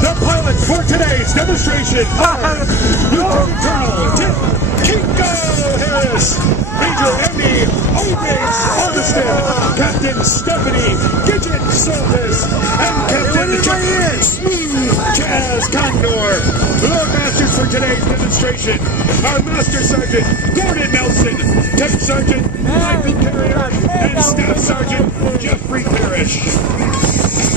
The pilots for today's demonstration are Lieutenant Colonel Tim Kinko Harris, Major Andy Augustin, Captain Stephanie Gidget Soltis, and Captain Jack Smooth Jazz Condor. The masters for today's demonstration are Master Sergeant Gordon Nelson, Tech Sergeant Michael Carrier, and Staff Sergeant Jeffrey Parrish.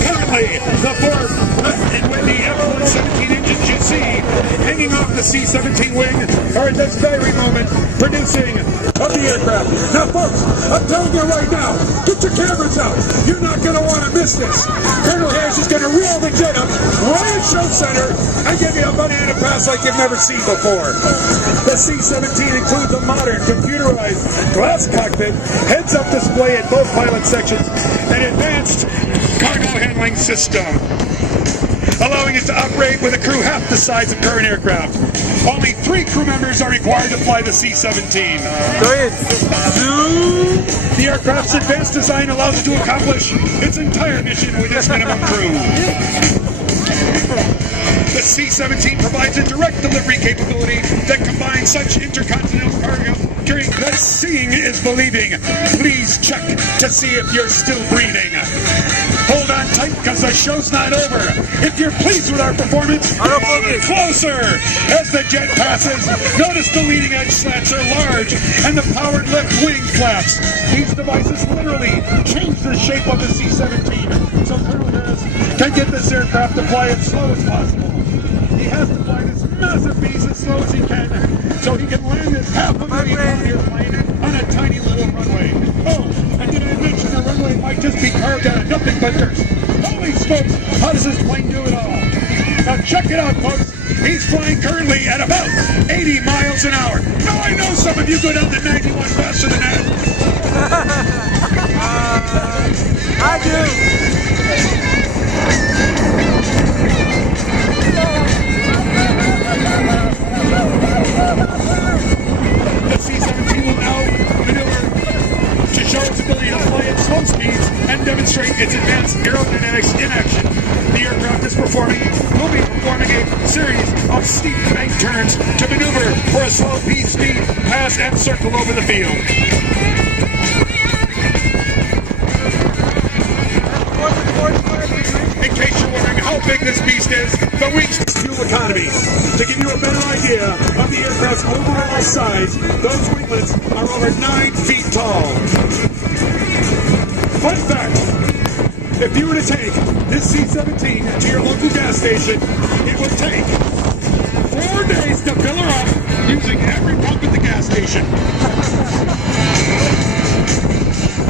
Currently, the four wet and windy F-117 engines you see hanging off the C-17 wing are at this very moment producing of the aircraft. Now, folks, I'm telling you right now, get your cameras out. You're not going to want to miss this. Colonel Harris is going to reel the jet up right at show center and give you a banana pass like you've never seen before. The C-17 includes a modern computerized glass cockpit, heads-up display at both pilot sections, and advanced cargo handling system, allowing it to operate with a crew half the size of current aircraft. Only 3 crew members are required to fly the C-17. The aircraft's advanced design allows it to accomplish its entire mission with its minimum crew. The C-17 provides a direct delivery capability that combines such intercontinental cargo carrying that seeing is believing. Please check to see if you're still breathing. Hold on tight because the show's not over. If you're pleased with our performance, move closer. As the jet passes, notice the leading edge slats are large and the powered lift wing flaps. These devices literally change the shape of the C-17 so Colonel Harris can get this aircraft to fly as slow as possible. He has to fly this massive beast as slow as he can so he can land this $500,000 airplane on a tiny little runway. Oh, and did I mention the runway might just be carved out of nothing but dirt? Holy smokes, how does this plane do it all? Now check it out, folks. He's flying currently at about 80 miles an hour. Now I know some of you go down to 91 faster than that. I do. The C-17 will now maneuver to show its ability to fly at slow speeds and demonstrate its advanced aerodynamics in action. The aircraft will be performing a series of steep bank turns to maneuver for a slow P-speed pass and circle over the field. In case you're wondering how big this beast is, the wings fuel economy. To give you a better idea of the aircraft's overall size, those winglets are over 9 feet tall. Fun fact, if you were to take this C-17 to your local gas station, it would take 4 days to fill her up using every pump at the gas station.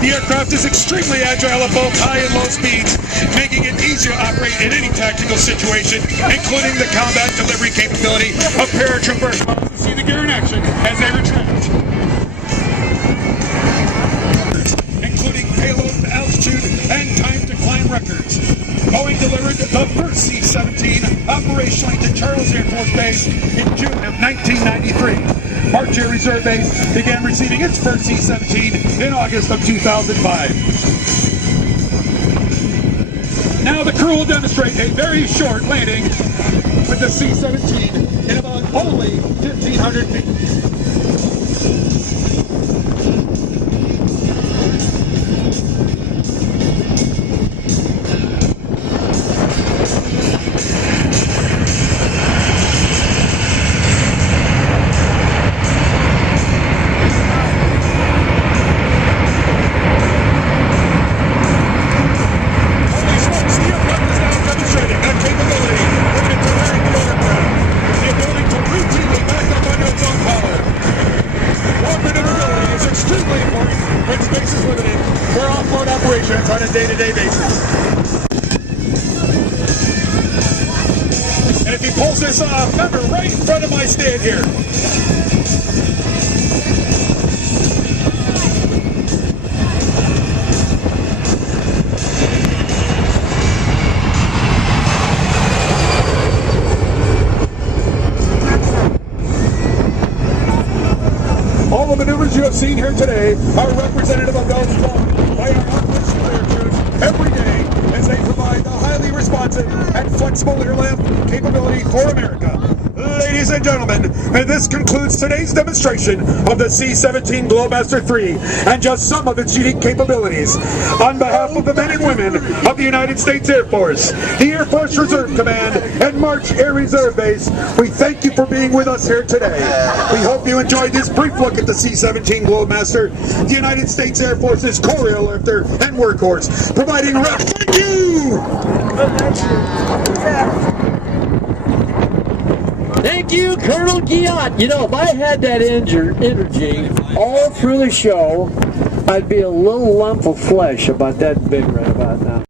The aircraft is extremely agile at both high and low speeds, making it easier to operate in any tactical situation, including the combat delivery capability of paratroopers. See the gear in action as they retract, including payload, altitude, and time to climb records. Boeing delivered the first C-17 operationally to Charles Air Force Base in June of 1993. March Air Reserve Base began receiving its first C-17 in August of 2005. Now the crew will demonstrate a very short landing with the C-17 in about only 1,500 feet. On a day-to-day basis. And if he pulls this off, remember, right in front of my stand here. members you have seen here today are representative of those flown by our unleashed air crews every day as they provide the highly responsive and flexible airlift capability for America. Ladies and gentlemen, and this concludes today's demonstration of the C-17 Globemaster III and just some of its unique capabilities. On behalf of the men and women of the United States Air Force, the Air Force Reserve Command, and March Air Reserve Base, we thank you for being with us here today. We hope you enjoyed this brief look at the C-17 Globemaster, the United States Air Force's core airlifter and workhorse, providing thank you! Thank you, Colonel Giat. You know, if I had that energy all through the show, I'd be a little lump of flesh about that big right about now.